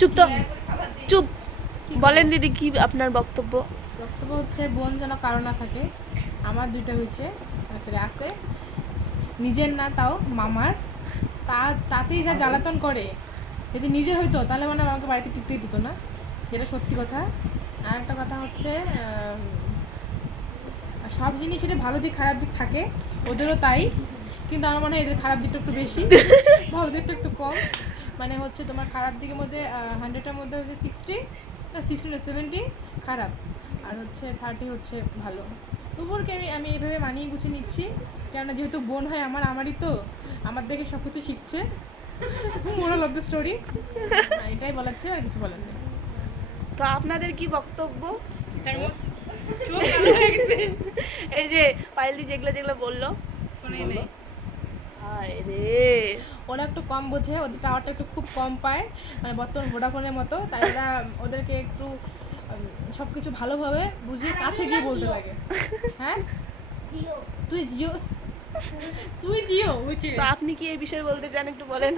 চুপ তো, চুপ। বলেন দিদি, কি আপনার বক্তব্য? বক্তব্য হচ্ছে বোন যেন কারো না থাকে। আমার দুইটা হয়েছে, আসলে আছে, নিজের না তাও মামার। তাতেই যা জ্বালাতন করে, যদি নিজের হইতো তাহলে মানে আমাকে বাড়িতে টিকতেই দিত না, যেটা সত্যি কথা। আর একটা কথা হচ্ছে সব জিনিসেরই ভালো দিক খারাপ দিক থাকে, ওদেরও তাই। কিন্তু আমার মনে হয় এদের খারাপ দিকটা একটু বেশি, ভালো দিকটা একটু কম। মানে হচ্ছে তোমার খারাপ দিকের মধ্যে 100-এর মধ্যে হচ্ছে 60 না 70 খারাপ, আর হচ্ছে 30 হচ্ছে ভালো। তবুরকে আমি এইভাবে মানিয়ে গুছিয়ে নিচ্ছি, কেননা যেহেতু বোন হয় আমারই তো, আমার দেখে সব কিছু শিখছে। মোরাল অফ দ্য স্টোরি এটাই বলার ছিল, আর কিছু বলার নেই। তো আপনাদের কি বক্তব্য? চোখ কালো হয়ে গেছে। এই যে পায়েলদি যেগুলো যেগুলো বললো, মনে নেই। হায় রে, ওরা একটু কম বোঝে, ওদের টাওয়ারটা একটু খুব কম পায়, মানে বর্তমান ভোডাফোনের মতো, তাই ওরা ওদেরকে একটু সব কিছু ভালোভাবে বুঝিয়ে কাছে গিয়ে বলতে লাগে। হ্যাঁ, তুই জিও, তুই জিও। তো আপনি কি এই বিষয়ে বলতে চান, একটু বলেন।